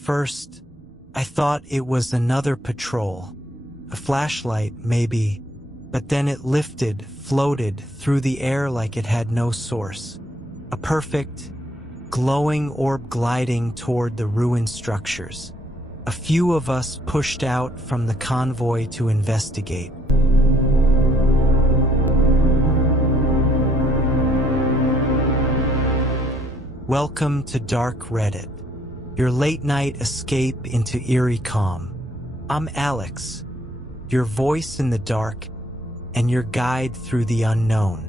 first, I thought it was another patrol. A flashlight, maybe, but then it lifted, floated through the air like it had no source. A perfect, glowing orb gliding toward the ruined structures. A few of us pushed out from the convoy to investigate. Welcome to Dark Reddit, your late-night escape into eerie calm. I'm Alex, your voice in the dark and your guide through the unknown.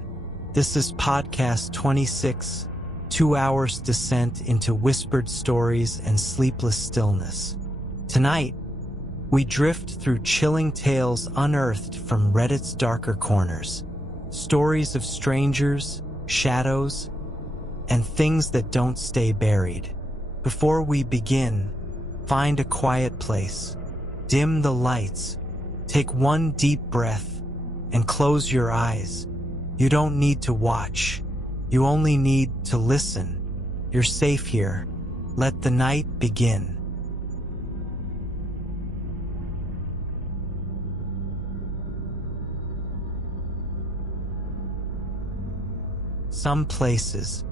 This is podcast 26, 2 hours descent into whispered stories and sleepless stillness. Tonight, we drift through chilling tales unearthed from Reddit's darker corners. Stories of strangers, shadows, and things that don't stay buried. Before we begin, find a quiet place, dim the lights, take one deep breath, and close your eyes. You don't need to watch. You only need to listen. You're safe here. Let the night begin. Some places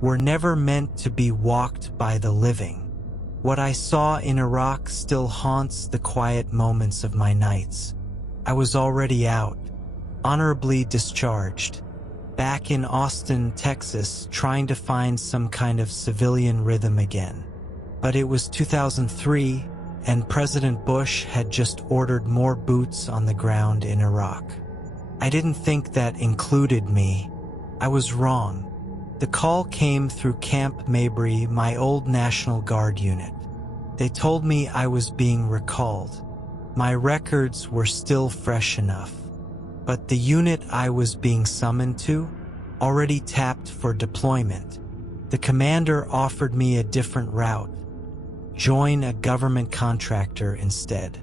were never meant to be walked by the living. What I saw in Iraq still haunts the quiet moments of my nights. I was already out, honorably discharged, back in Austin, Texas, trying to find some kind of civilian rhythm again. But it was 2003, and President Bush had just ordered more boots on the ground in Iraq. I didn't think that included me. I was wrong. The call came through Camp Mabry, my old National Guard unit. They told me I was being recalled. My records were still fresh enough. But the unit I was being summoned to already tapped for deployment. The commander offered me a different route. Join a government contractor instead.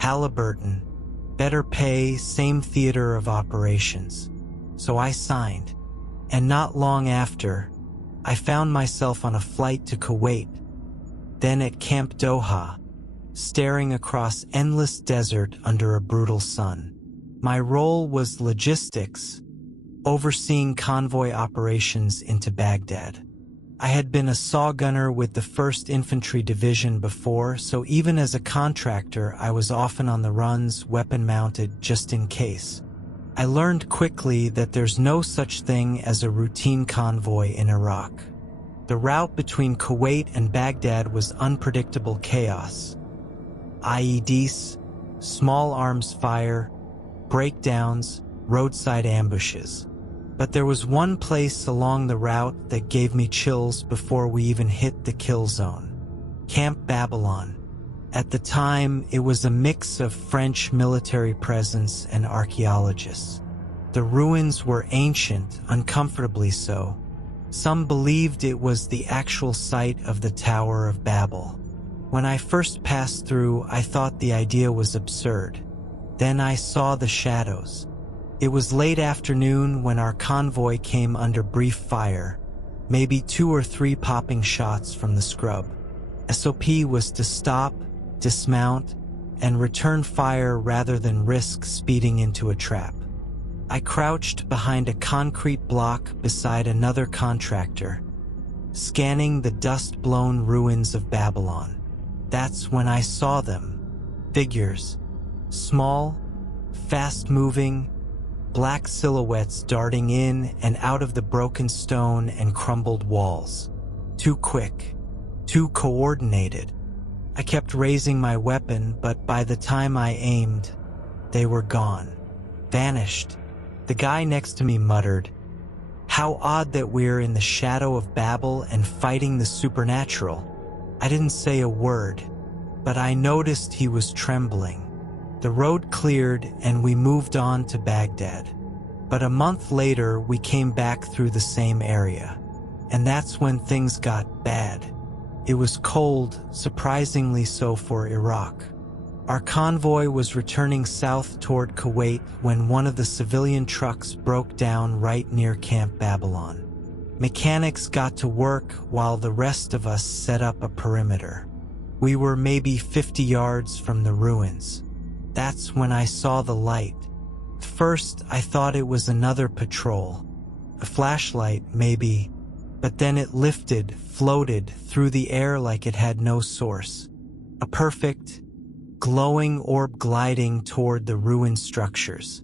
Halliburton. Better pay, same theater of operations. So I signed. And not long after, I found myself on a flight to Kuwait, then at Camp Doha, staring across endless desert under a brutal sun. My role was logistics, overseeing convoy operations into Baghdad. I had been a saw gunner with the 1st Infantry Division before, so even as a contractor, I was often on the runs, weapon-mounted, just in case. I learned quickly that there's no such thing as a routine convoy in Iraq. The route between Kuwait and Baghdad was unpredictable chaos. IEDs, small arms fire, breakdowns, roadside ambushes. But there was one place along the route that gave me chills before we even hit the kill zone. Camp Babylon. At the time, it was a mix of French military presence and archaeologists. The ruins were ancient, uncomfortably so. Some believed it was the actual site of the Tower of Babel. When I first passed through, I thought the idea was absurd. Then I saw the shadows. It was late afternoon when our convoy came under brief fire, maybe 2 or 3 popping shots from the scrub. SOP was to stop, dismount, and return fire rather than risk speeding into a trap. I crouched behind a concrete block beside another contractor, scanning the dust-blown ruins of Babylon. That's when I saw them. Figures. Small, fast-moving, black silhouettes darting in and out of the broken stone and crumbled walls. Too quick. Too coordinated. I kept raising my weapon, but by the time I aimed, they were gone. Vanished. The guy next to me muttered, "How odd that we're in the shadow of Babel and fighting the supernatural." I didn't say a word, but I noticed he was trembling. The road cleared and we moved on to Baghdad. But a month later, we came back through the same area. And that's when things got bad. It was cold, surprisingly so for Iraq. Our convoy was returning south toward Kuwait when one of the civilian trucks broke down right near Camp Babylon. Mechanics got to work while the rest of us set up a perimeter. We were maybe 50 yards from the ruins. That's when I saw the light. First, I thought it was another patrol. A flashlight, maybe. But then it lifted, floated through the air like it had no source. A perfect, glowing orb gliding toward the ruined structures.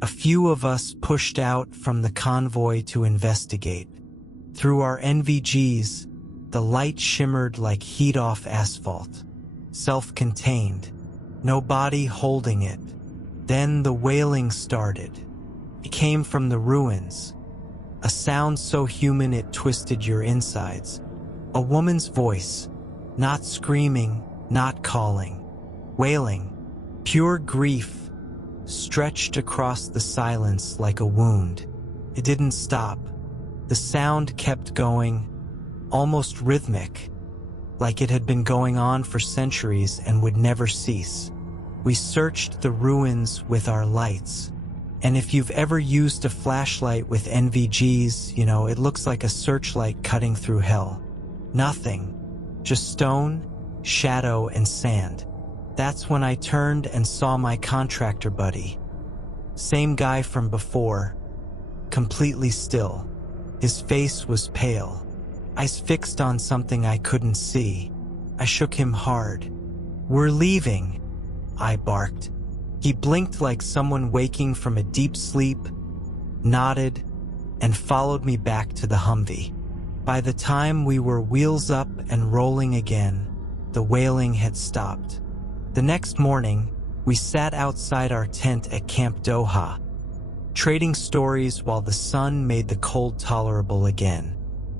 A few of us pushed out from the convoy to investigate. Through our NVGs, the light shimmered like heat off asphalt. Self-contained. No body holding it. Then the wailing started. It came from the ruins. A sound so human it twisted your insides. A woman's voice. Not screaming, not calling. Wailing. Pure grief. Stretched across the silence like a wound. It didn't stop. The sound kept going, almost rhythmic, like it had been going on for centuries and would never cease. We searched the ruins with our lights. And if you've ever used a flashlight with NVGs, it looks like a searchlight cutting through hell. Nothing. Just stone, shadow, and sand. That's when I turned and saw my contractor buddy. Same guy from before. Completely still. His face was pale. Eyes fixed on something I couldn't see. I shook him hard. "We're leaving," I barked. He blinked like someone waking from a deep sleep, nodded, and followed me back to the Humvee. By the time we were wheels up and rolling again, the wailing had stopped. The next morning, we sat outside our tent at Camp Doha, trading stories while the sun made the cold tolerable again.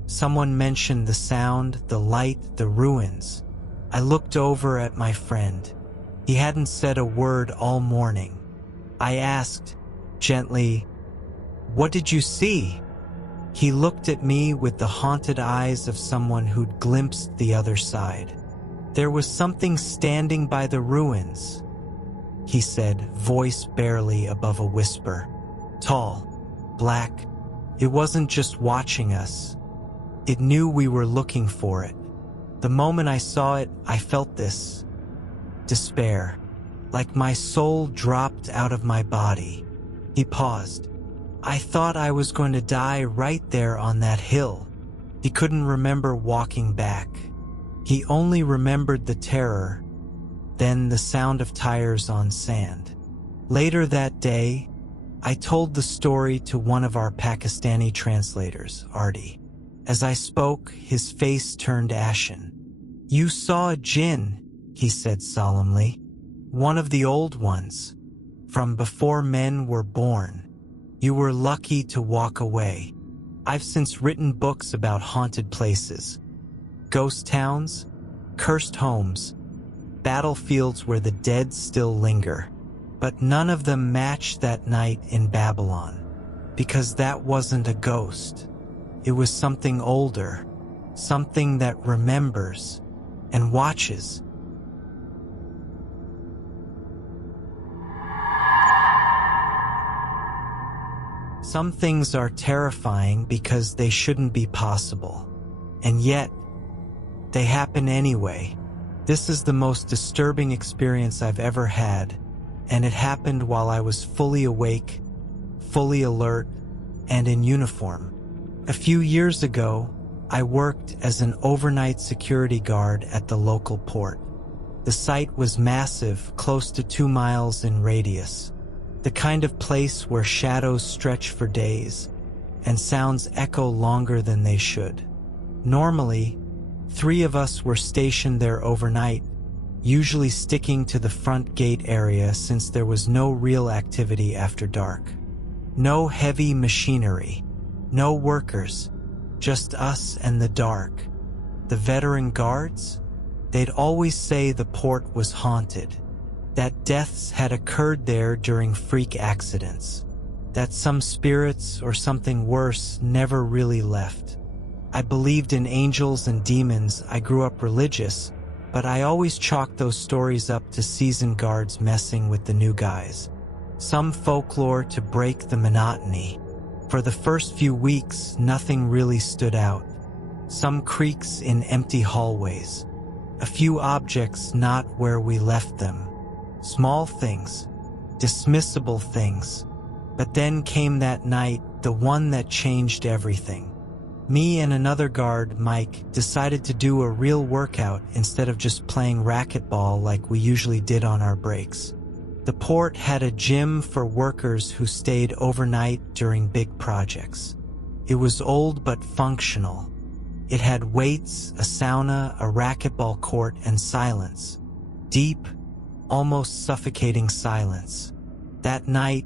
Someone mentioned the sound, the light, the ruins. I looked over at my friend. He hadn't said a word all morning. I asked, gently, "What did you see?" He looked at me with the haunted eyes of someone who'd glimpsed the other side. "There was something standing by the ruins," he said, voice barely above a whisper. Tall, black. It wasn't just watching us. It knew we were looking for it. The moment I saw it, I felt this despair, like my soul dropped out of my body. He paused. "I thought I was going to die right there on that hill." He couldn't remember walking back. He only remembered the terror, then the sound of tires on sand. Later that day, I told the story to one of our Pakistani translators, Artie. As I spoke, his face turned ashen. "You saw a jinn," he said solemnly. "One of the old ones, from before men were born. You were lucky to walk away. I've since written books about haunted places. Ghost towns, cursed homes, battlefields where the dead still linger. But none of them match that night in Babylon, because that wasn't a ghost. It was something older, something that remembers and watches." Some things are terrifying because they shouldn't be possible, and yet they happen anyway. This is the most disturbing experience I've ever had, and it happened while I was fully awake, fully alert, and in uniform. A few years ago, I worked as an overnight security guard at the local port. The site was massive, close to 2 miles in radius. The kind of place where shadows stretch for days and sounds echo longer than they should. Normally, 3 of us were stationed there overnight, usually sticking to the front gate area since there was no real activity after dark. No heavy machinery, no workers, just us and the dark. The veteran guards? They'd always say the port was haunted, that deaths had occurred there during freak accidents, that some spirits or something worse never really left. I believed in angels and demons. I grew up religious, but I always chalked those stories up to seasoned guards messing with the new guys. Some folklore to break the monotony. For the first few weeks, nothing really stood out. Some creaks in empty hallways. A few objects not where we left them. Small things, dismissible things. But then came that night, the one that changed everything. Me and another guard, Mike, decided to do a real workout instead of just playing racquetball like we usually did on our breaks. The port had a gym for workers who stayed overnight during big projects. It was old but functional. It had weights, a sauna, a racquetball court, and silence. Deep, almost suffocating silence. That night,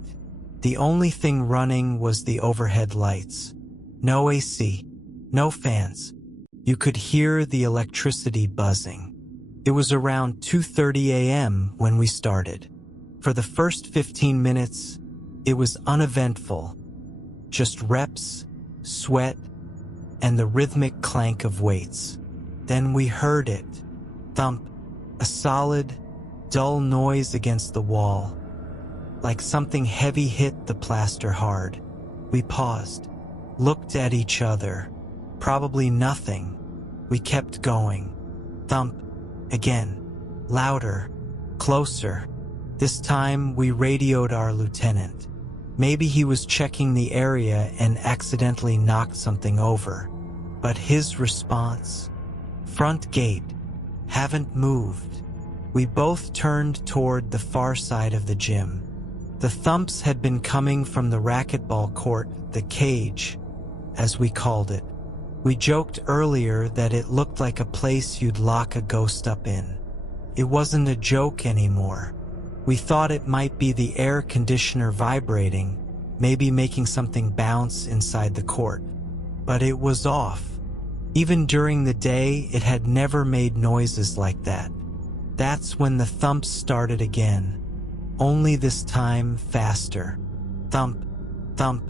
the only thing running was the overhead lights. No AC, no fans. You could hear the electricity buzzing. It was around 2:30 a.m. when we started. For the first 15 minutes, it was uneventful. Just reps, sweat, and the rhythmic clank of weights. Then we heard it. Thump. A solid, dull noise against the wall. Like something heavy hit the plaster hard. We paused, looked at each other. Probably nothing. We kept going. Thump. Again. Louder. Closer. This time we radioed our lieutenant. Maybe he was checking the area and accidentally knocked something over. But his response? Front gate. Haven't moved. We both turned toward the far side of the gym. The thumps had been coming from the racquetball court, the cage, as we called it. We joked earlier that it looked like a place you'd lock a ghost up in. It wasn't a joke anymore. We thought it might be the air conditioner vibrating, maybe making something bounce inside the court. But it was off. Even during the day, it had never made noises like that. That's when the thumps started again. Only this time faster. Thump, thump,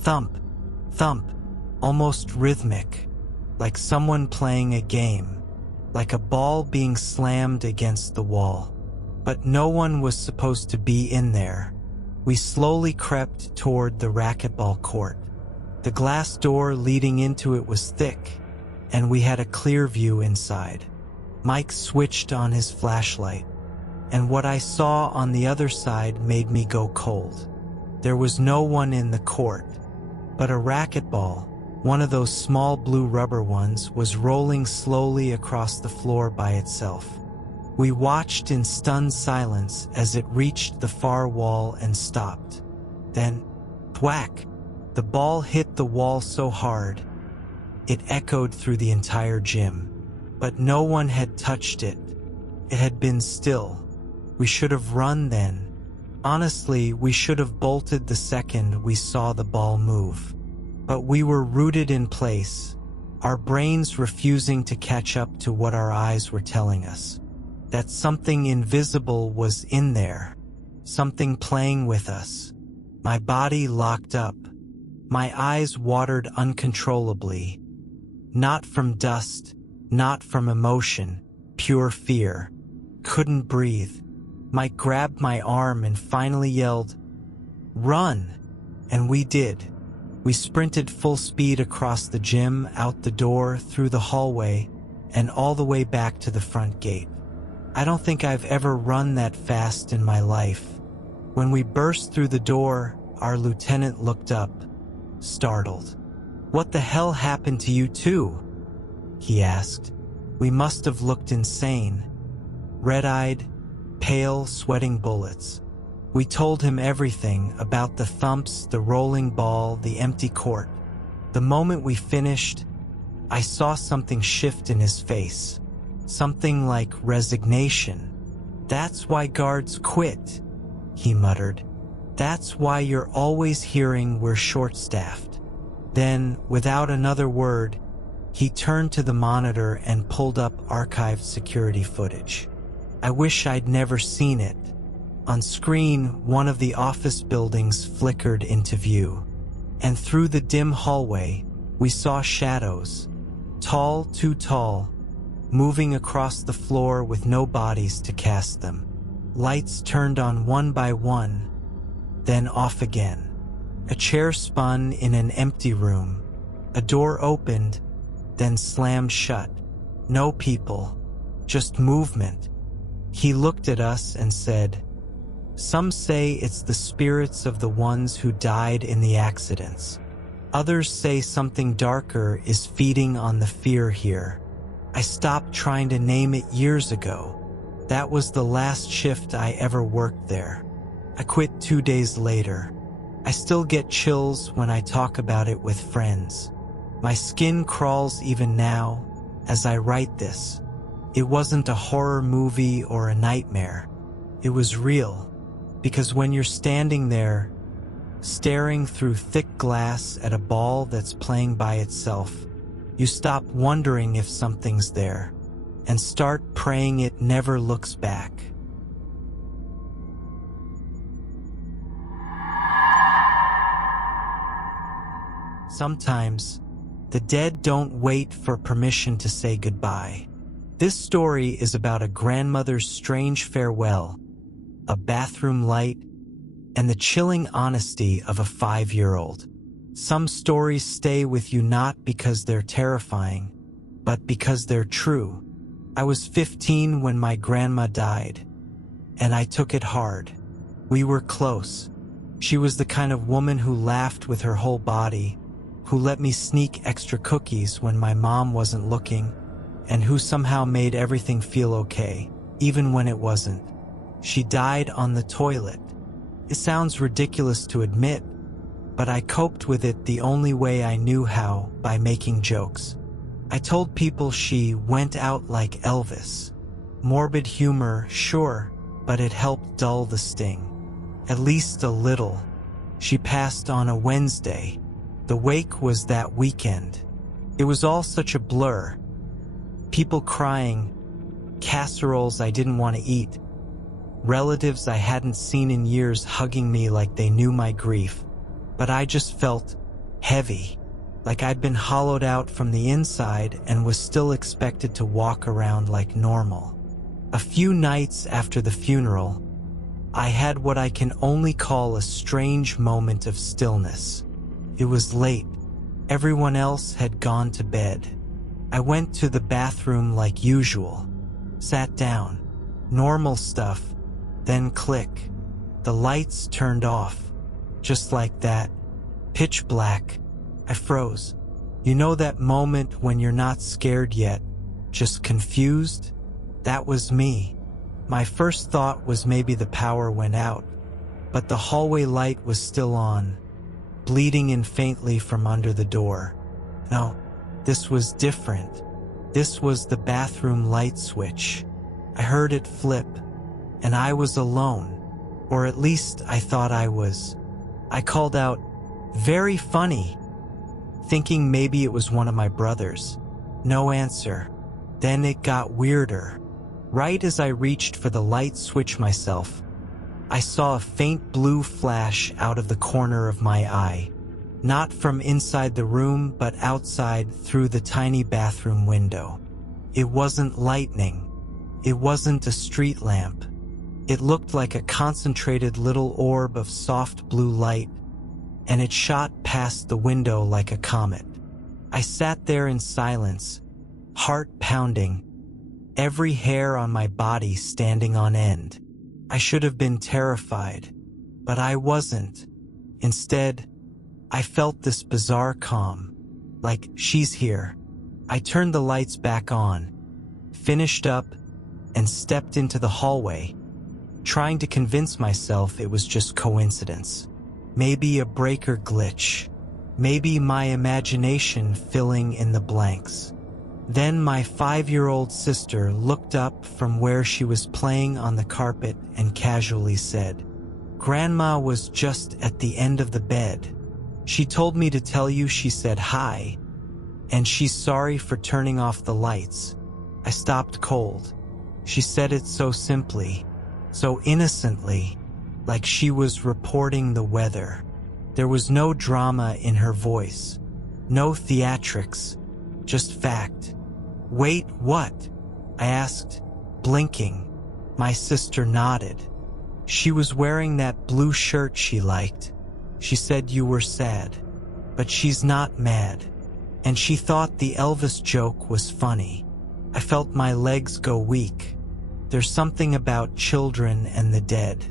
thump, thump. Almost rhythmic. Like someone playing a game. Like a ball being slammed against the wall. But no one was supposed to be in there. We slowly crept toward the racquetball court. The glass door leading into it was thick, and we had a clear view inside. Mike switched on his flashlight, and what I saw on the other side made me go cold. There was no one in the court, but a racquetball, one of those small blue rubber ones, was rolling slowly across the floor by itself. We watched in stunned silence as it reached the far wall and stopped. Then, thwack! The ball hit the wall so hard, it echoed through the entire gym. But no one had touched it. It had been still. We should have run then. Honestly, we should have bolted the second we saw the ball move. But we were rooted in place, our brains refusing to catch up to what our eyes were telling us. That something invisible was in there, something playing with us. My body locked up. My eyes watered uncontrollably. Not from dust, not from emotion, pure fear. Couldn't breathe. Mike grabbed my arm and finally yelled, "Run!" And we did. We sprinted full speed across the gym, out the door, through the hallway, and all the way back to the front gate. I don't think I've ever run that fast in my life. When we burst through the door, our lieutenant looked up, startled. "What the hell happened to you two?" he asked. We must have looked insane. Red-eyed, pale, sweating bullets. We told him everything about the thumps, the rolling ball, the empty court. The moment we finished, I saw something shift in his face. Something like resignation. "That's why guards quit," he muttered. "That's why you're always hearing we're short-staffed." Then, without another word, he turned to the monitor and pulled up archived security footage. I wish I'd never seen it. On screen, one of the office buildings flickered into view. And through the dim hallway, we saw shadows. Tall, too tall, moving across the floor with no bodies to cast them. Lights turned on one by one, then off again. A chair spun in an empty room. A door opened, then slammed shut. No people, just movement. He looked at us and said, "Some say it's the spirits of the ones who died in the accidents. Others say something darker is feeding on the fear here." I stopped trying to name it years ago. That was the last shift I ever worked there. I quit 2 days later. I still get chills when I talk about it with friends. My skin crawls even now as I write this. It wasn't a horror movie or a nightmare. It was real, because when you're standing there, staring through thick glass at a ball that's playing by itself, you stop wondering if something's there and start praying it never looks back. Sometimes, the dead don't wait for permission to say goodbye. This story is about a grandmother's strange farewell, a bathroom light, and the chilling honesty of a 5-year-old. Some stories stay with you not because they're terrifying, but because they're true. I was 15 when my grandma died, and I took it hard. We were close. She was the kind of woman who laughed with her whole body, who let me sneak extra cookies when my mom wasn't looking, and who somehow made everything feel okay, even when it wasn't. She died on the toilet. It sounds ridiculous to admit, but I coped with it the only way I knew how, by making jokes. I told people she went out like Elvis. Morbid humor, sure, but it helped dull the sting. At least a little. She passed on a Wednesday. The wake was that weekend. It was all such a blur. People crying, casseroles I didn't want to eat, relatives I hadn't seen in years hugging me like they knew my grief. But I just felt heavy, like I'd been hollowed out from the inside and was still expected to walk around like normal. A few nights after the funeral, I had what I can only call a strange moment of stillness. It was late. Everyone else had gone to bed. I went to the bathroom like usual, sat down, normal stuff, then click. The lights turned off. Just like that. Pitch black. I froze. You know that moment when you're not scared yet, just confused? That was me. My first thought was maybe the power went out, but the hallway light was still on, bleeding in faintly from under the door. No, this was different. This was the bathroom light switch. I heard it flip, and I was alone, or at least I thought I was. I called out, "Very funny," thinking maybe it was one of my brothers. No answer. Then it got weirder. Right as I reached for the light switch myself, I saw a faint blue flash out of the corner of my eye. Not from inside the room, but outside through the tiny bathroom window. It wasn't lightning. It wasn't a street lamp. It looked like a concentrated little orb of soft blue light, and it shot past the window like a comet. I sat there in silence, heart pounding, every hair on my body standing on end. I should have been terrified, but I wasn't. Instead, I felt this bizarre calm, like she's here. I turned the lights back on, finished up, and stepped into the hallway, trying to convince myself it was just coincidence. Maybe a breaker glitch. Maybe my imagination filling in the blanks. Then my 5-year-old sister looked up from where she was playing on the carpet and casually said, "Grandma was just at the end of the bed. She told me to tell you she said hi, and she's sorry for turning off the lights." I stopped cold. She said it so simply, so innocently, like she was reporting the weather. There was no drama in her voice, no theatrics, just fact. "Wait, what?" I asked, blinking. My sister nodded. She was wearing that blue shirt she liked. She said you were sad, but she's not mad. And she thought the Elvis joke was funny. I felt my legs go weak. There's something about children and the dead.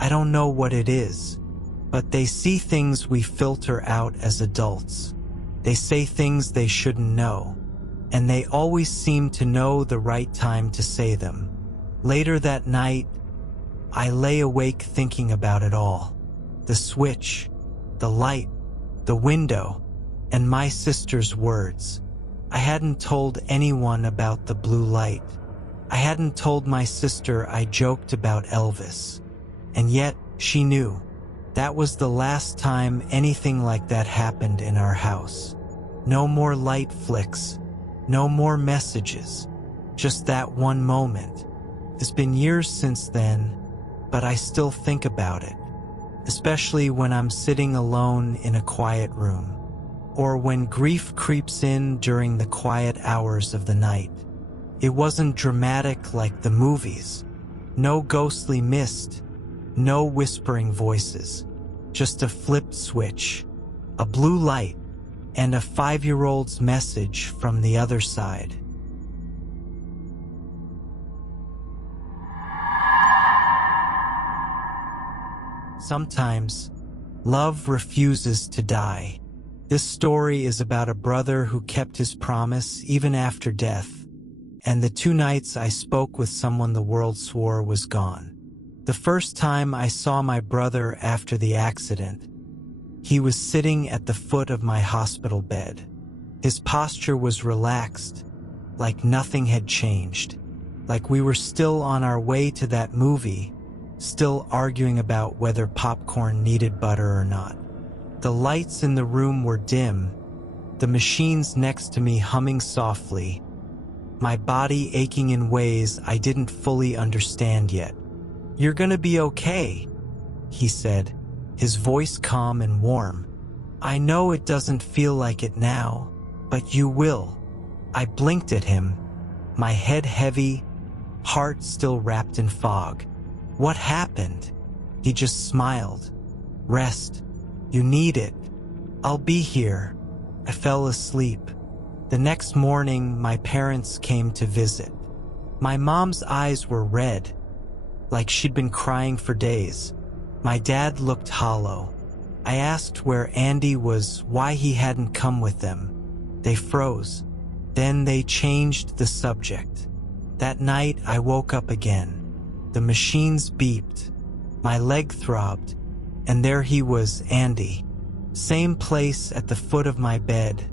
I don't know what it is, but they see things we filter out as adults. They say things they shouldn't know, and they always seem to know the right time to say them. Later that night, I lay awake thinking about it all. The switch, the light, the window, and my sister's words. I hadn't told anyone about the blue light. I hadn't told my sister I joked about Elvis. And yet, she knew. That was the last time anything like that happened in our house. No more light flicks. No more messages. Just that one moment. It's been years since then, but I still think about it. Especially when I'm sitting alone in a quiet room. Or when grief creeps in during the quiet hours of the night. It wasn't dramatic like the movies. No ghostly mist. No whispering voices. Just a flipped switch. A blue light. And a 5-year-old's message from the other side. Sometimes, love refuses to die. This story is about a brother who kept his promise even after death, and the 2 nights I spoke with someone the world swore was gone. The first time I saw my brother after the accident, he was sitting at the foot of my hospital bed. His posture was relaxed, like nothing had changed, like we were still on our way to that movie, still arguing about whether popcorn needed butter or not. The lights in the room were dim, the machines next to me humming softly, my body aching in ways I didn't fully understand yet. "You're gonna be okay," he said, his voice calm and warm. "I know it doesn't feel like it now, but you will." I blinked at him, my head heavy, heart still wrapped in fog. "What happened?" He just smiled. "Rest. You need it. I'll be here." I fell asleep. The next morning, my parents came to visit. My mom's eyes were red, like she'd been crying for days. My dad looked hollow. I asked where Andy was, why he hadn't come with them. They froze. Then they changed the subject. That night, I woke up again. The machines beeped. My leg throbbed. And there he was, Andy. Same place at the foot of my bed,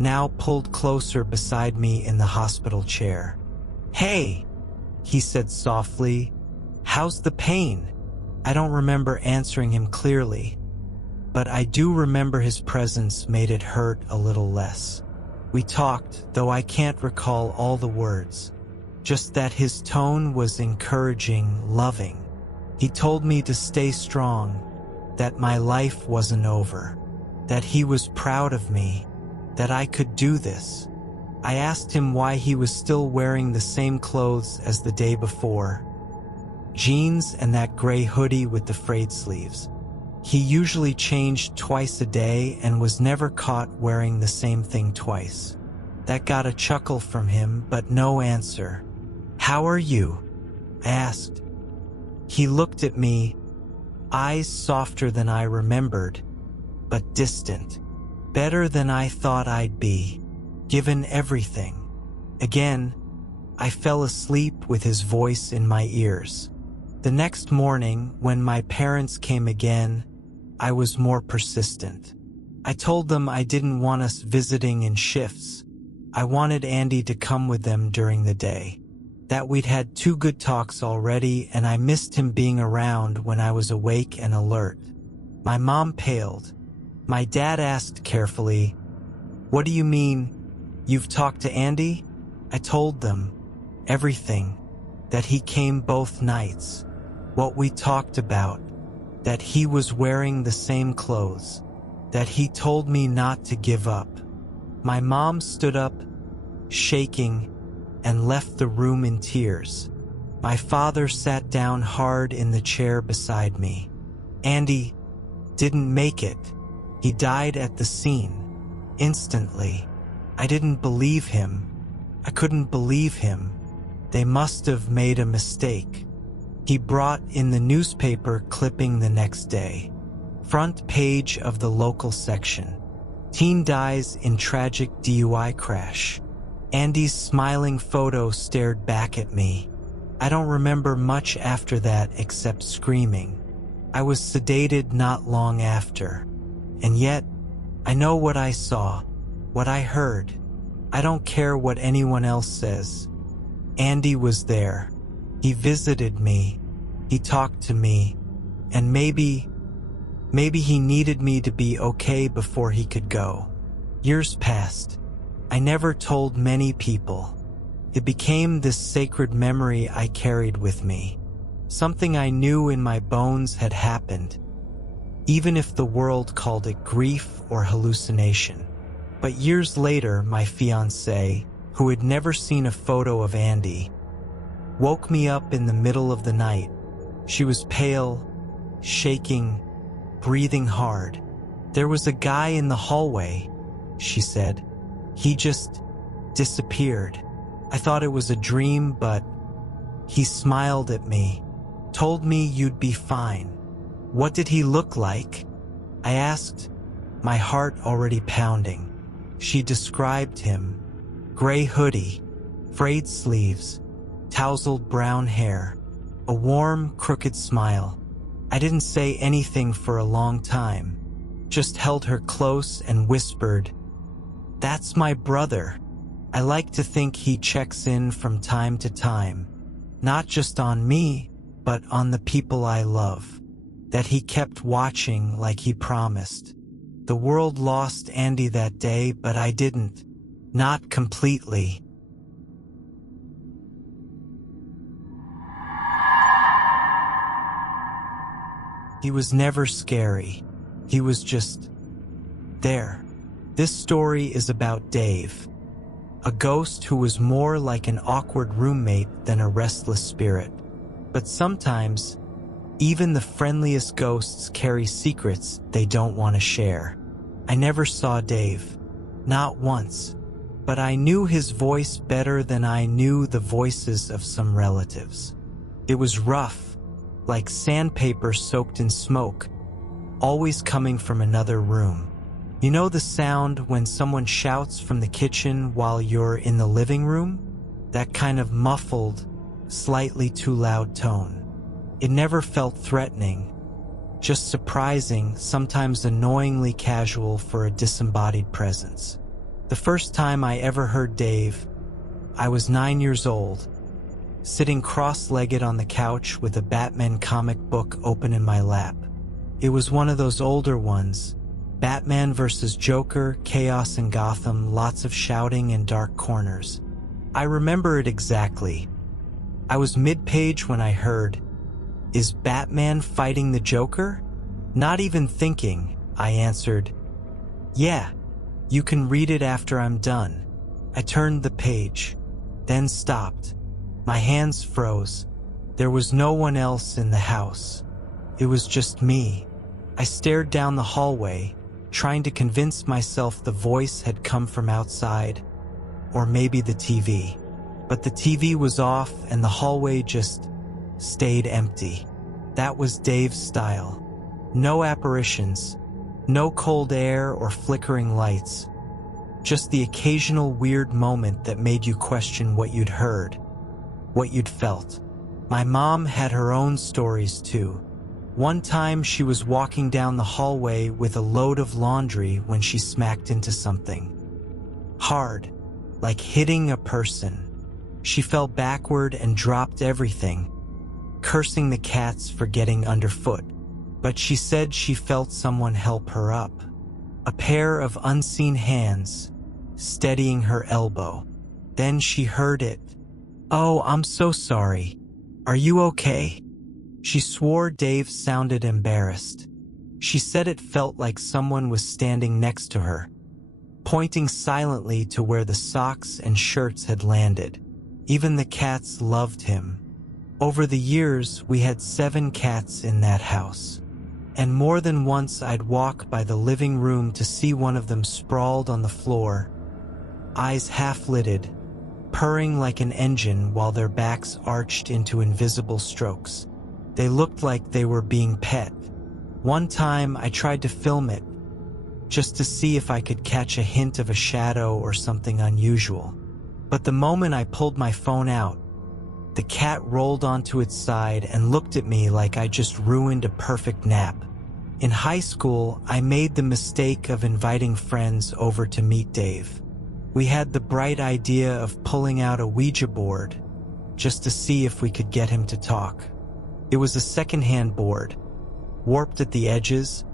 now pulled closer beside me in the hospital chair. "Hey," he said softly, "how's the pain?" I don't remember answering him clearly, but I do remember his presence made it hurt a little less. We talked, though I can't recall all the words, just that his tone was encouraging, loving. He told me to stay strong, that my life wasn't over, that he was proud of me, that I could do this. I asked him why he was still wearing the same clothes as the day before. Jeans and that gray hoodie with the frayed sleeves. He usually changed twice a day and was never caught wearing the same thing twice. That got a chuckle from him, but no answer. "How are you?" I asked. He looked at me, eyes softer than I remembered, but distant. Better than I thought I'd be, given everything. Again, I fell asleep with his voice in my ears. The next morning, when my parents came again, I was more persistent. I told them I didn't want us visiting in shifts. I wanted Andy to come with them during the day. That we'd had 2 good talks already, and I missed him being around when I was awake and alert. My mom paled. My dad asked carefully, "What do you mean? You've talked to Andy?" I told them everything, that he came both nights, what we talked about, that he was wearing the same clothes, that he told me not to give up. My mom stood up, shaking, and left the room in tears. My father sat down hard in the chair beside me. "Andy didn't make it. He died at the scene. Instantly." I didn't believe him. I couldn't believe him. They must have made a mistake. He brought in the newspaper clipping the next day. Front page of the local section. Teen dies in tragic DUI crash. Andy's smiling photo stared back at me. I don't remember much after that except screaming. I was sedated not long after. And yet, I know what I saw, what I heard. I don't care what anyone else says. Andy was there. He visited me. He talked to me. And maybe he needed me to be okay before he could go. Years passed. I never told many people. It became this sacred memory I carried with me. Something I knew in my bones had happened, even if the world called it grief or hallucination. But years later, my fiancée, who had never seen a photo of Andy, woke me up in the middle of the night. She was pale, shaking, breathing hard. "There was a guy in the hallway," she said. "He just disappeared. I thought it was a dream, but..." He smiled at me, told me you'd be fine. "What did he look like?" I asked, my heart already pounding. She described him. Gray hoodie, frayed sleeves, tousled brown hair, a warm, crooked smile. I didn't say anything for a long time, just held her close and whispered, "That's my brother. I like to think he checks in from time to time, not just on me, but on the people I love. That he kept watching like he promised." The world lost Andy that day, but I didn't. Not completely. He was never scary. He was just there. This story is about Dave, a ghost who was more like an awkward roommate than a restless spirit. But sometimes, even the friendliest ghosts carry secrets they don't want to share. I never saw Dave, not once, but I knew his voice better than I knew the voices of some relatives. It was rough, like sandpaper soaked in smoke, always coming from another room. You know the sound when someone shouts from the kitchen while you're in the living room? That kind of muffled, slightly too loud tone. It never felt threatening, just surprising, sometimes annoyingly casual for a disembodied presence. The first time I ever heard Dave, I was 9 years old, sitting cross-legged on the couch with a Batman comic book open in my lap. It was one of those older ones, Batman vs. Joker, chaos in Gotham, lots of shouting and dark corners. I remember it exactly. I was mid-page when I heard, "Is Batman fighting the Joker?" Not even thinking, I answered, "Yeah, you can read it after I'm done." I turned the page, then stopped. My hands froze. There was no one else in the house. It was just me. I stared down the hallway, trying to convince myself the voice had come from outside, or maybe the TV. But the TV was off and the hallway just stayed empty. That was Dave's style. No apparitions, no cold air or flickering lights. Just the occasional weird moment that made you question what you'd heard, what you'd felt. My mom had her own stories too. One time she was walking down the hallway with a load of laundry when she smacked into something hard, like hitting a person. She fell backward and dropped everything, cursing the cats for getting underfoot. But she said she felt someone help her up. A pair of unseen hands steadying her elbow. Then she heard it. "Oh, I'm so sorry. Are you okay?" She swore Dave sounded embarrassed. She said it felt like someone was standing next to her, pointing silently to where the socks and shirts had landed. Even the cats loved him. Over the years, we had 7 cats in that house. And more than once I'd walk by the living room to see one of them sprawled on the floor, eyes half-lidded, purring like an engine while their backs arched into invisible strokes. They looked like they were being pet. One time I tried to film it, just to see if I could catch a hint of a shadow or something unusual. But the moment I pulled my phone out, the cat rolled onto its side and looked at me like I just ruined a perfect nap. In high school, I made the mistake of inviting friends over to meet Dave. We had the bright idea of pulling out a Ouija board just to see if we could get him to talk. It was a secondhand board, warped at the edges,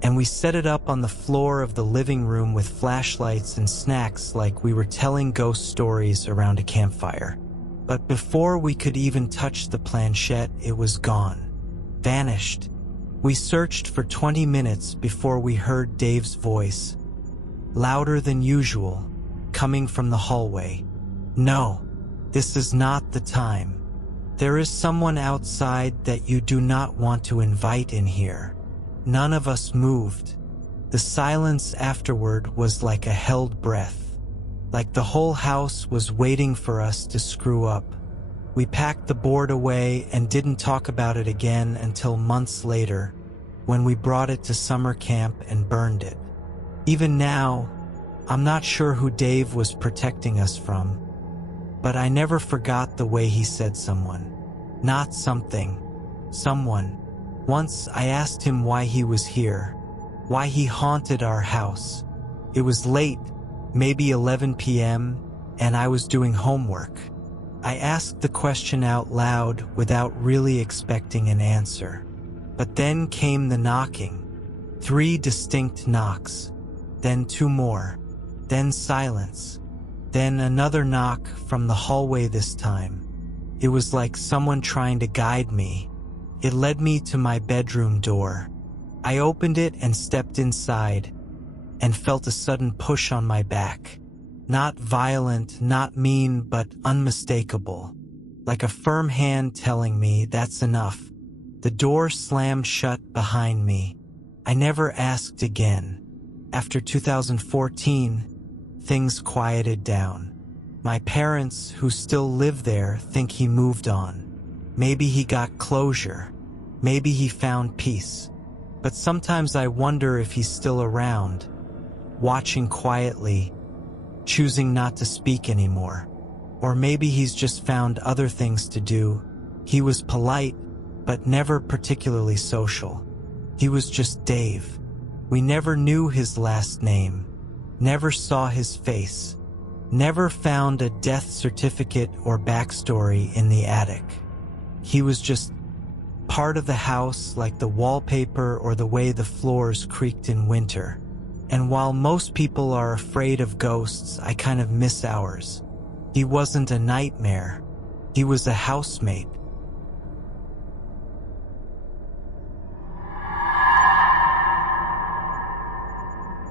and we set it up on the floor of the living room with flashlights and snacks like we were telling ghost stories around a campfire. But before we could even touch the planchette, it was gone. Vanished. We searched for 20 minutes before we heard Dave's voice, louder than usual, coming from the hallway. "No, this is not the time. There is someone outside that you do not want to invite in here." None of us moved. The silence afterward was like a held breath, like the whole house was waiting for us to screw up. We packed the board away and didn't talk about it again until months later, when we brought it to summer camp and burned it. Even now, I'm not sure who Dave was protecting us from, but I never forgot the way he said someone. Not something. Someone. Once I asked him why he was here, why he haunted our house. It was late, maybe 11 p.m., and I was doing homework. I asked the question out loud without really expecting an answer. But then came the knocking. 3 distinct knocks. Then 2 more. Then silence. Then another knock from the hallway this time. It was like someone trying to guide me. It led me to my bedroom door. I opened it and stepped inside, and felt a sudden push on my back. Not violent, not mean, but unmistakable. Like a firm hand telling me that's enough. The door slammed shut behind me. I never asked again. After 2014, things quieted down. My parents, who still live there, think he moved on. Maybe he got closure. Maybe he found peace. But sometimes I wonder if he's still around, watching quietly, choosing not to speak anymore. Or maybe he's just found other things to do. He was polite, but never particularly social. He was just Dave. We never knew his last name, never saw his face, never found a death certificate or backstory in the attic. He was just part of the house, like the wallpaper or the way the floors creaked in winter. And while most people are afraid of ghosts, I kind of miss ours. He wasn't a nightmare. He was a housemate.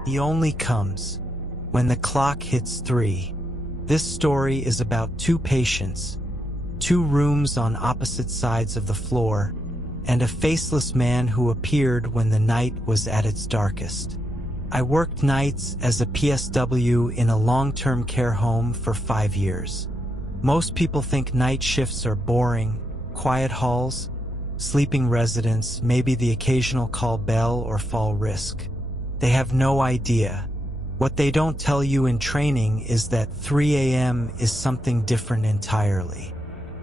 He only comes when the clock hits 3. This story is about 2 patients, 2 rooms on opposite sides of the floor, and a faceless man who appeared when the night was at its darkest. I worked nights as a PSW in a long-term care home for 5 years. Most people think night shifts are boring, quiet halls, sleeping residents, maybe the occasional call bell or fall risk. They have no idea. What they don't tell you in training is that 3 a.m. is something different entirely.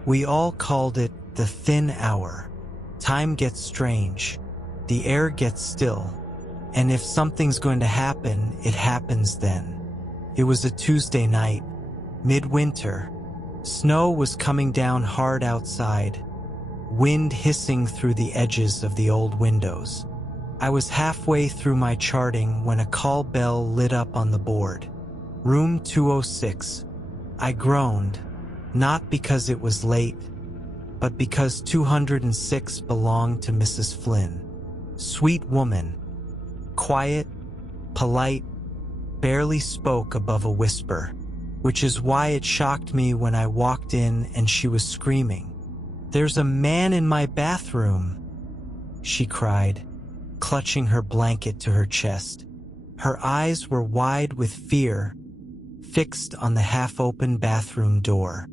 We all called it the thin hour. Time gets strange. The air gets still. And if something's going to happen, it happens then. It was a Tuesday night, midwinter. Snow was coming down hard outside, wind hissing through the edges of the old windows. I was halfway through my charting when a call bell lit up on the board. Room 206. I groaned, not because it was late, but because 206 belonged to Mrs. Flynn. Sweet woman. Quiet, polite, barely spoke above a whisper, which is why it shocked me when I walked in and she was screaming. "There's a man in my bathroom," she cried, clutching her blanket to her chest. Her eyes were wide with fear, fixed on the half-open bathroom door.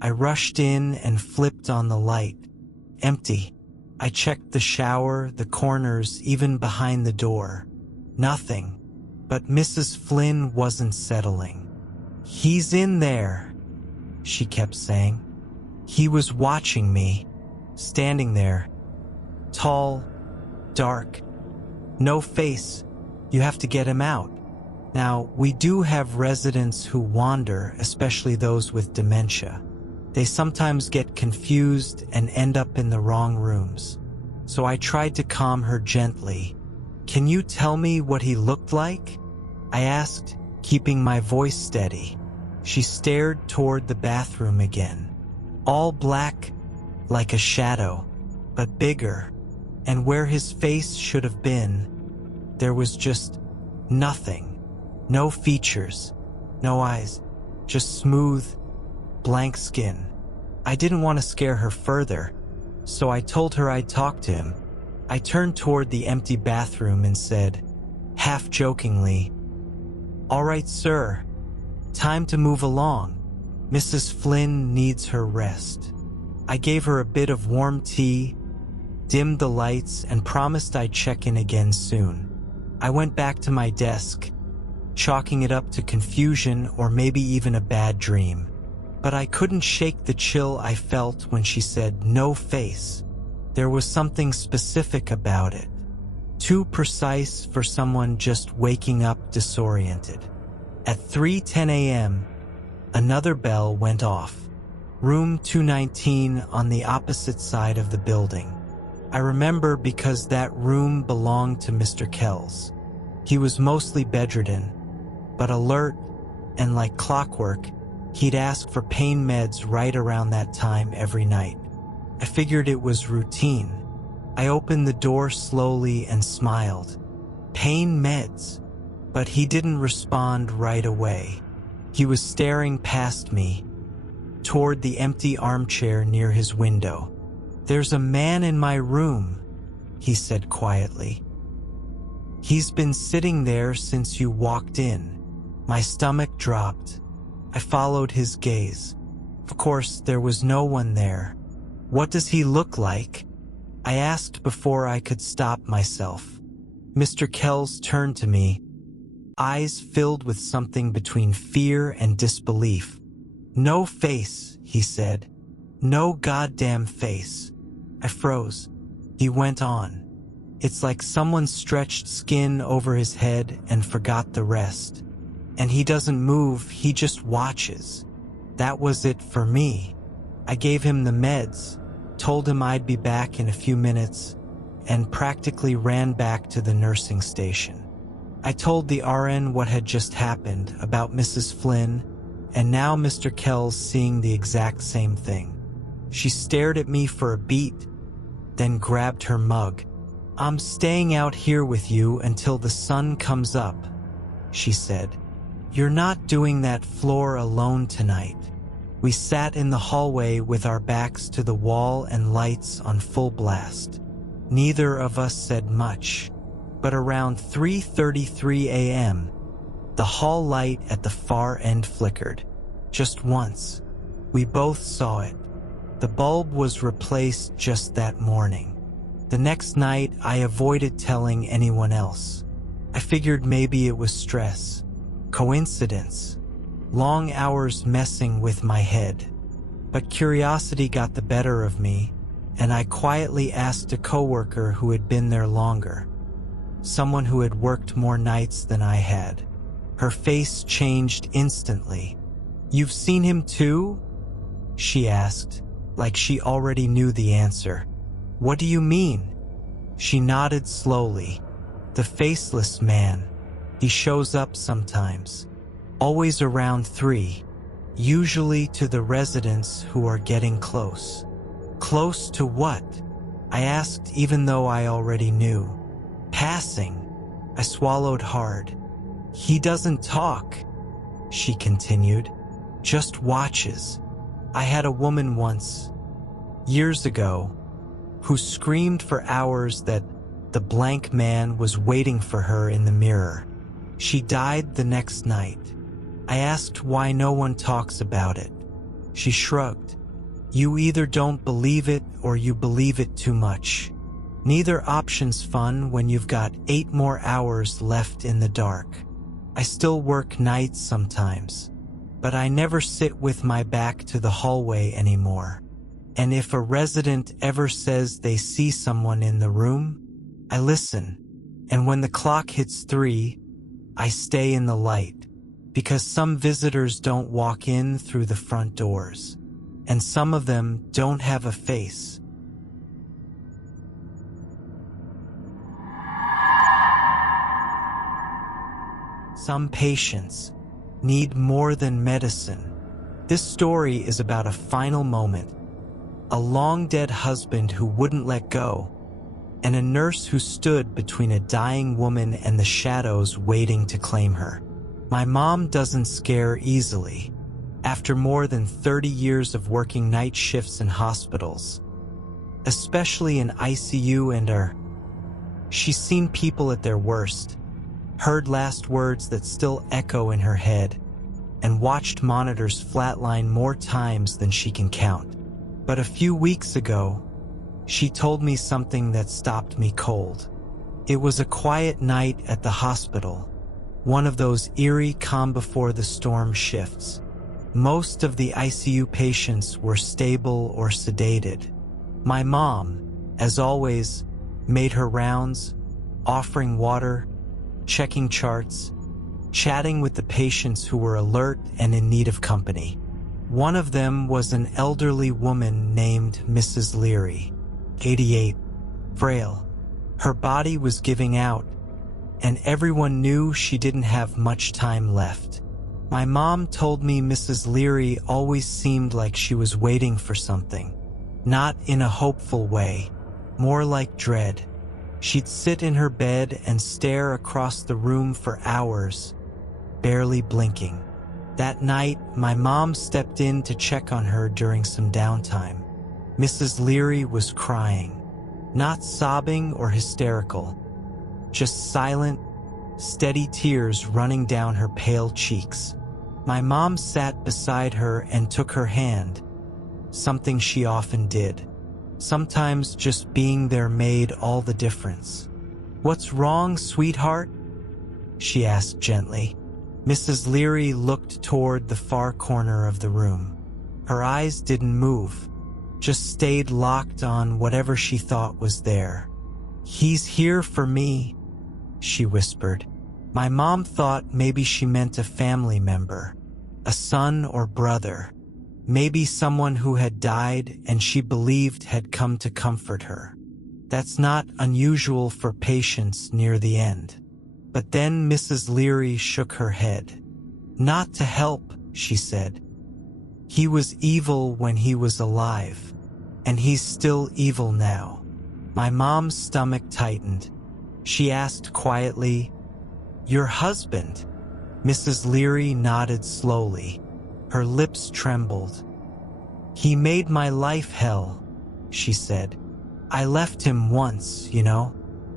I rushed in and flipped on the light. Empty. I checked the shower, the corners, even behind the door. Nothing. But Mrs. Flynn wasn't settling. "He's in there," she kept saying. He was watching me, standing there. Tall, dark, no face. You have to get him out. Now, we do have residents who wander, especially those with dementia. They sometimes get confused and end up in the wrong rooms. So I tried to calm her gently. "Can you tell me what he looked like?" I asked, keeping my voice steady. She stared toward the bathroom again. All black, like a shadow, but bigger. And where his face should have been, there was just nothing. No features, no eyes, just smooth, blank skin. I didn't want to scare her further, so I told her I'd talk to him. I turned toward the empty bathroom and said, half jokingly, "All right, sir. Time to move along. Mrs. Flynn needs her rest." I gave her a bit of warm tea, dimmed the lights, and promised I'd check in again soon. I went back to my desk, chalking it up to confusion or maybe even a bad dream. But I couldn't shake the chill I felt when she said no face. There was something specific about it. Too precise for someone just waking up disoriented. At 3:10 a.m., another bell went off. Room 219 on the opposite side of the building. I remember because that room belonged to Mr. Kells. He was mostly bedridden, but alert, and like clockwork, he'd ask for pain meds right around that time every night. I figured it was routine. I opened the door slowly and smiled. Pain meds. But he didn't respond right away. He was staring past me, toward the empty armchair near his window. "There's a man in my room," he said quietly. "He's been sitting there since you walked in." My stomach dropped. I followed his gaze. Of course, there was no one there. "What does he look like?" I asked before I could stop myself. Mr. Kells turned to me, eyes filled with something between fear and disbelief. "No face," he said. "No goddamn face." I froze. He went on. "It's like someone stretched skin over his head and forgot the rest. And he doesn't move, he just watches." That was it for me. I gave him the meds, told him I'd be back in a few minutes, and practically ran back to the nursing station. I told the RN what had just happened about Mrs. Flynn, and now Mr. Kells seeing the exact same thing. She stared at me for a beat, then grabbed her mug. "I'm staying out here with you until the sun comes up," she said. "You're not doing that floor alone tonight." We sat in the hallway with our backs to the wall and lights on full blast. Neither of us said much. But around 3:33 a.m., the hall light at the far end flickered. Just once. We both saw it. The bulb was replaced just that morning. The next night, I avoided telling anyone else. I figured maybe it was stress, coincidence, long hours messing with my head. But curiosity got the better of me, and I quietly asked a coworker who had been there longer. Someone who had worked more nights than I had. Her face changed instantly. "You've seen him too?" she asked, like she already knew the answer. "What do you mean?" She nodded slowly. "The faceless man. He shows up sometimes. Always around 3. Usually to the residents who are getting close." "Close to what?" I asked, even though I already knew. "Passing." I swallowed hard. "He doesn't talk," she continued. "Just watches. I had a woman once, years ago, who screamed for hours that the blank man was waiting for her in the mirror. She died the next night. I asked why no one talks about it. She shrugged. You either don't believe it or you believe it too much. Neither option's fun when you've got 8 more hours left in the dark. I still work nights sometimes, but I never sit with my back to the hallway anymore. And if a resident ever says they see someone in the room, I listen. And when the clock hits 3, I stay in the light, because some visitors don't walk in through the front doors, and some of them don't have a face. Some patients need more than medicine. This story is about a final moment, a long-dead husband who wouldn't let go, and a nurse who stood between a dying woman and the shadows waiting to claim her. My mom doesn't scare easily. After more than 30 years of working night shifts in hospitals, especially in ICU and ER, she's seen people at their worst, heard last words that still echo in her head, and watched monitors flatline more times than she can count. But a few weeks ago, she told me something that stopped me cold. It was a quiet night at the hospital, one of those eerie calm before the storm shifts. Most of the ICU patients were stable or sedated. My mom, as always, made her rounds, offering water, checking charts, chatting with the patients who were alert and in need of company. One of them was an elderly woman named Mrs. Leary, 88, frail. Her body was giving out, and everyone knew she didn't have much time left. My mom told me Mrs. Leary always seemed like she was waiting for something, not in a hopeful way, more like dread. She'd sit in her bed and stare across the room for hours, barely blinking. That night, my mom stepped in to check on her during some downtime. Mrs. Leary was crying, not sobbing or hysterical, just silent, steady tears running down her pale cheeks. My mom sat beside her and took her hand, something she often did. Sometimes just being there made all the difference. "What's wrong, sweetheart?" she asked gently. Mrs. Leary looked toward the far corner of the room. Her eyes didn't move, just stayed locked on whatever she thought was there. "He's here for me," she whispered. My mom thought maybe she meant a family member, a son or brother, maybe someone who had died and she believed had come to comfort her. That's not unusual for patients near the end. But then Mrs. Leary shook her head. "Not to help," she said. "He was evil when he was alive, and he's still evil now." My mom's stomach tightened. She asked quietly, "Your husband?" Mrs. Leary nodded slowly. Her lips trembled. "He made my life hell," she said. "I left him once,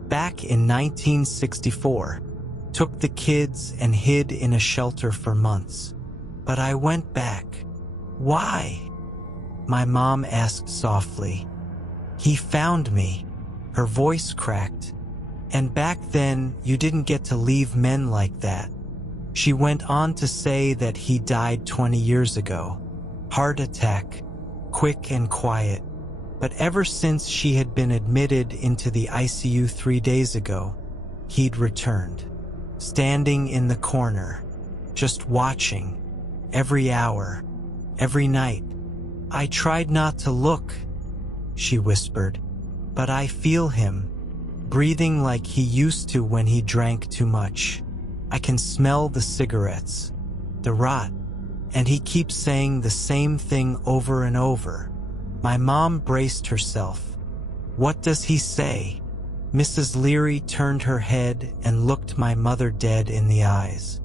back in 1964. Took the kids and hid in a shelter for months. But I went back." "Why?" my mom asked softly. "He found me." Her voice cracked. "And back then, you didn't get to leave men like that." She went on to say that he died 20 years ago. Heart attack, quick and quiet. But ever since she had been admitted into the ICU 3 days ago, he'd returned. Standing in the corner, just watching, every hour, every night. "I tried not to look," she whispered, "but I feel him, breathing like he used to when he drank too much. I can smell the cigarettes, the rot, and he keeps saying the same thing over and over." My mom braced herself. "What does he say?" Mrs. Leary turned her head and looked my mother dead in the eyes.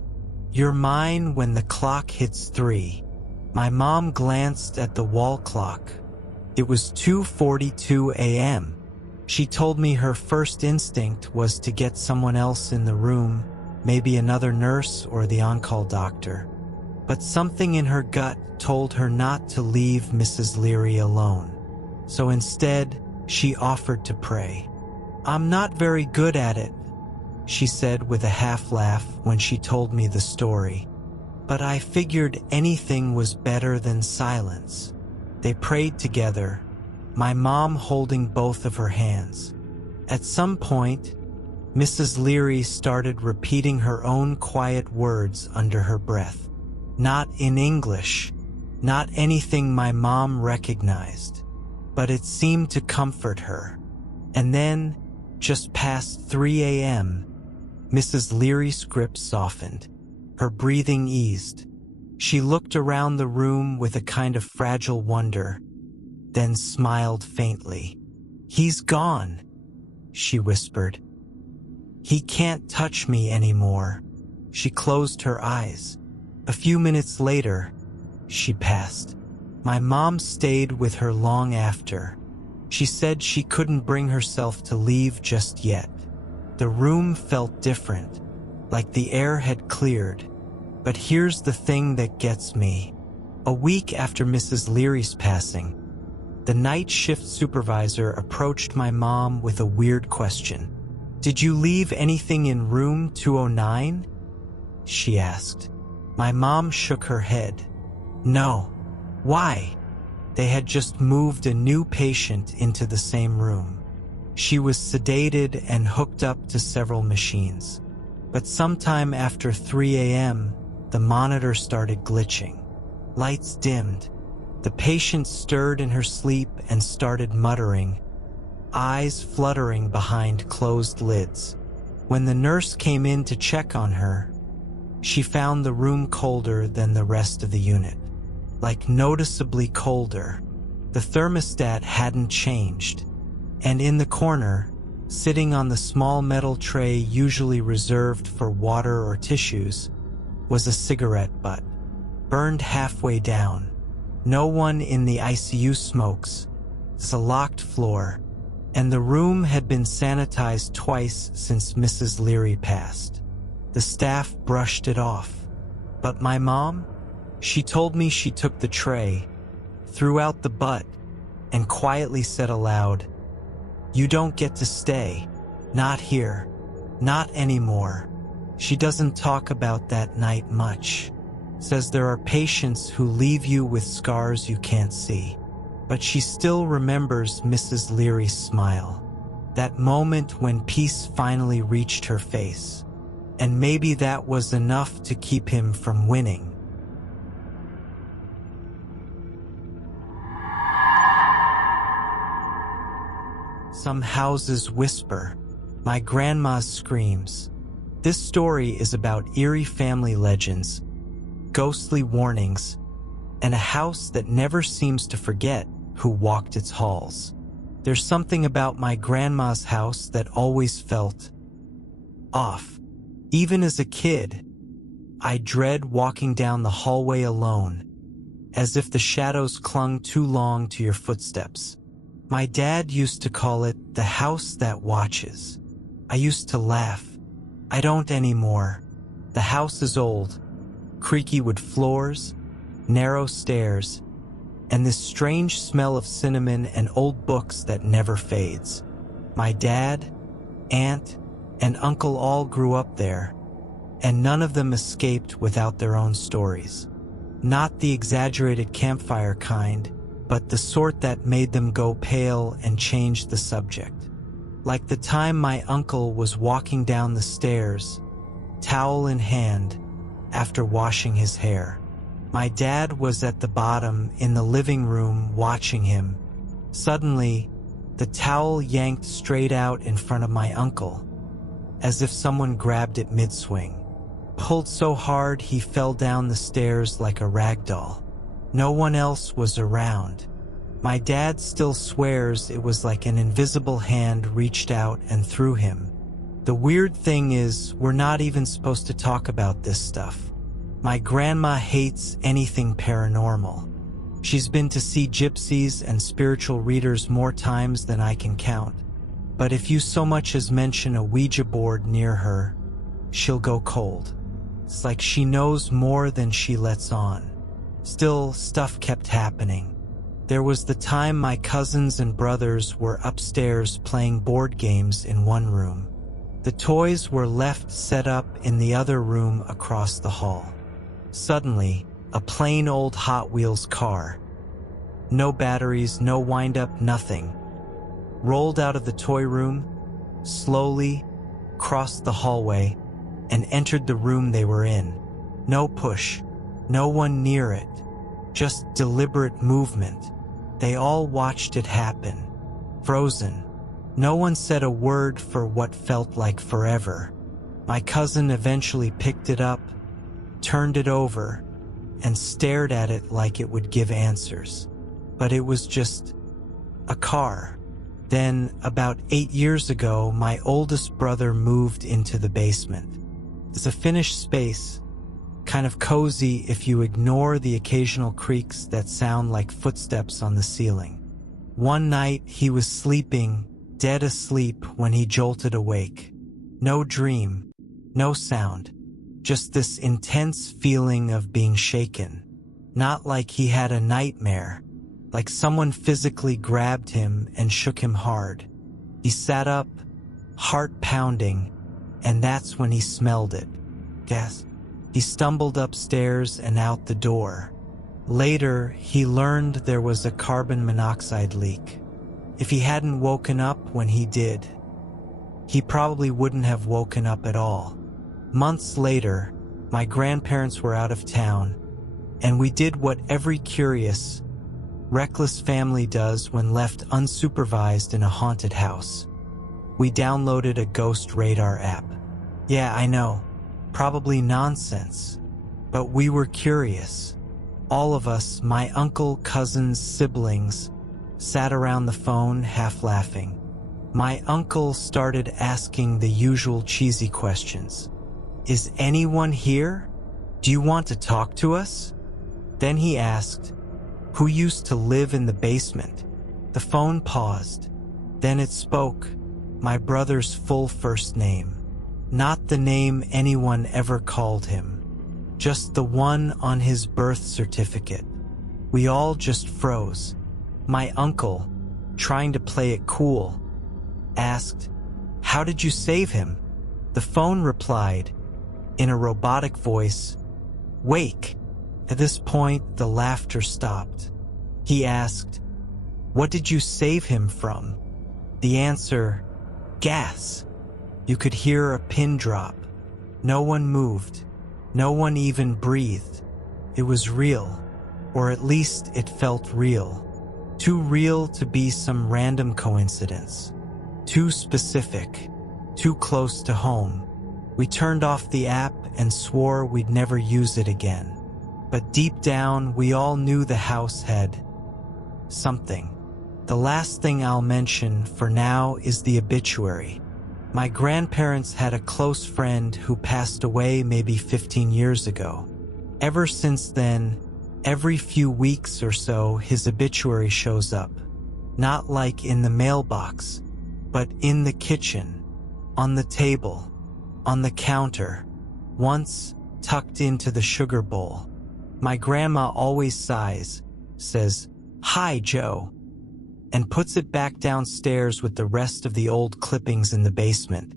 "You're mine when the clock hits 3. My mom glanced at the wall clock. It was 2:42 a.m. She told me her first instinct was to get someone else in the room, maybe another nurse or the on-call doctor. but something in her gut told her not to leave Mrs. Leary alone. So instead, she offered to pray. "I'm not very good at it," she said with a half laugh when she told me the story. But I figured anything was better than silence. They prayed together, my mom holding both of her hands. At some point, Mrs. Leary started repeating her own quiet words under her breath. Not in English, not anything my mom recognized, but it seemed to comfort her. And then, just past 3 a.m., Mrs. Leary's grip softened. Her breathing eased. She looked around the room with a kind of fragile wonder, then smiled faintly. "He's gone," she whispered. "He can't touch me anymore." She closed her eyes. A few minutes later, she passed. My mom stayed with her long after. She said she couldn't bring herself to leave just yet. The room felt different, like the air had cleared. But here's the thing that gets me. A week after Mrs. Leary's passing, the night shift supervisor approached my mom with a weird question. "Did you leave anything in room 209? She asked. My mom shook her head. "No." "Why?" They had just moved a new patient into the same room. She was sedated and hooked up to several machines. But sometime after 3 a.m., the monitor started glitching. Lights dimmed. The patient stirred in her sleep and started muttering, eyes fluttering behind closed lids. When the nurse came in to check on her, she found the room colder than the rest of the unit. Like noticeably colder. The thermostat hadn't changed. And in the corner, sitting on the small metal tray usually reserved for water or tissues, was a cigarette butt, burned halfway down. No one in the ICU smokes. It's a locked floor, and the room had been sanitized twice since Mrs. Leary passed. The staff brushed it off. But my mom? She told me she took the tray, threw out the butt, and quietly said aloud, "You don't get to stay. Not here. Not anymore." She doesn't talk about that night much. Says there are patients who leave you with scars you can't see. But she still remembers Mrs. Leary's smile. That moment when peace finally reached her face. And maybe that was enough to keep him from winning. Some houses whisper. My grandma's screams. This story is about eerie family legends, ghostly warnings, and a house that never seems to forget who walked its halls. There's something about my grandma's house that always felt off. Even as a kid, I dread walking down the hallway alone, as if the shadows clung too long to your footsteps. My dad used to call it the house that watches. I used to laugh. I don't anymore. The house is old, creaky wood floors, narrow stairs, and this strange smell of cinnamon and old books that never fades. My dad, aunt, and uncle all grew up there, and none of them escaped without their own stories. Not the exaggerated campfire kind, but the sort that made them go pale and change the subject. Like the time my uncle was walking down the stairs, towel in hand, after washing his hair. My dad was at the bottom in the living room watching him. Suddenly, the towel yanked straight out in front of my uncle, as if someone grabbed it mid-swing. Pulled so hard he fell down the stairs like a rag doll. No one else was around. My dad still swears it was like an invisible hand reached out and threw him. The weird thing is, we're not even supposed to talk about this stuff. My grandma hates anything paranormal. She's been to see gypsies and spiritual readers more times than I can count. But if you so much as mention a Ouija board near her, she'll go cold. It's like she knows more than she lets on. Still, stuff kept happening. There was the time my cousins and brothers were upstairs playing board games in one room. The toys were left set up in the other room across the hall. Suddenly, a plain old Hot Wheels car, no batteries, no wind-up, nothing, rolled out of the toy room, slowly crossed the hallway, and entered the room they were in. No push, no one near it, just deliberate movement. They all watched it happen, frozen. No one said a word for what felt like forever. My cousin eventually picked it up, turned it over, and stared at it like it would give answers. But it was just a car. Then, about 8 years ago, my oldest brother moved into the basement. It's a finished space, kind of cozy if you ignore the occasional creaks that sound like footsteps on the ceiling. One night, he was sleeping, dead asleep, when he jolted awake. No dream, no sound, just this intense feeling of being shaken. Not like he had a nightmare, like someone physically grabbed him and shook him hard. He sat up, heart pounding, and that's when he smelled it. Gas. He stumbled upstairs and out the door. Later, he learned there was a carbon monoxide leak. If he hadn't woken up when he did, he probably wouldn't have woken up at all. Months later, my grandparents were out of town, and we did what every curious, reckless family does when left unsupervised in a haunted house. We downloaded a ghost radar app. Yeah, I know, probably nonsense, but we were curious. All of us, my uncle, cousins, siblings, sat around the phone half laughing. My uncle started asking the usual cheesy questions. Is anyone here? Do you want to talk to us? Then he asked, who used to live in the basement? The phone paused. Then it spoke, my brother's full first name. Not the name anyone ever called him, just the one on his birth certificate. We all just froze. My uncle, trying to play it cool, asked, how did you save him? The phone replied, in a robotic voice, wake. At this point, the laughter stopped. He asked, what did you save him from? The answer, gas. You could hear a pin drop. No one moved. No one even breathed. It was real, or at least it felt real. Too real to be some random coincidence. Too specific. Too close to home. We turned off the app and swore we'd never use it again. But deep down, we all knew the house had something. The last thing I'll mention for now is the obituary. My grandparents had a close friend who passed away maybe 15 years ago. Ever since then, every few weeks or so, his obituary shows up. Not like in the mailbox, but in the kitchen, on the table, on the counter, once tucked into the sugar bowl. My grandma always sighs, says, "Hi, Joe," and puts it back downstairs with the rest of the old clippings in the basement.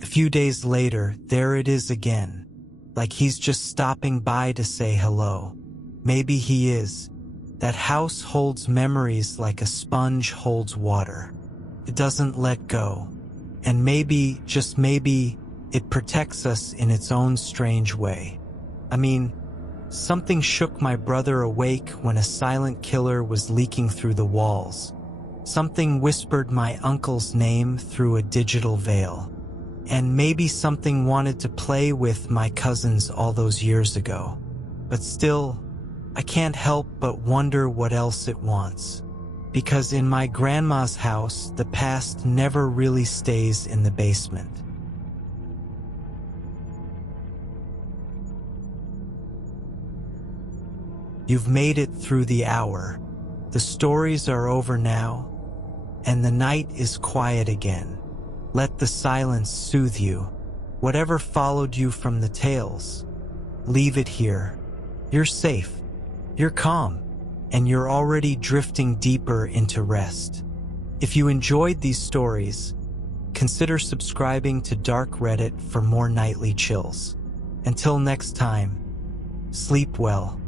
A few days later, there it is again, like he's just stopping by to say hello. Maybe he is. That house holds memories like a sponge holds water. It doesn't let go. And maybe, just maybe, it protects us in its own strange way. I mean, something shook my brother awake when a silent killer was leaking through the walls. Something whispered my uncle's name through a digital veil. And maybe something wanted to play with my cousins all those years ago. But still, I can't help but wonder what else it wants. Because in my grandma's house, the past never really stays in the basement. You've made it through the hour. The stories are over now, and the night is quiet again. Let the silence soothe you. Whatever followed you from the tales, leave it here. You're safe, you're calm, and you're already drifting deeper into rest. If you enjoyed these stories, consider subscribing to Dark Reddit for more nightly chills. Until next time, sleep well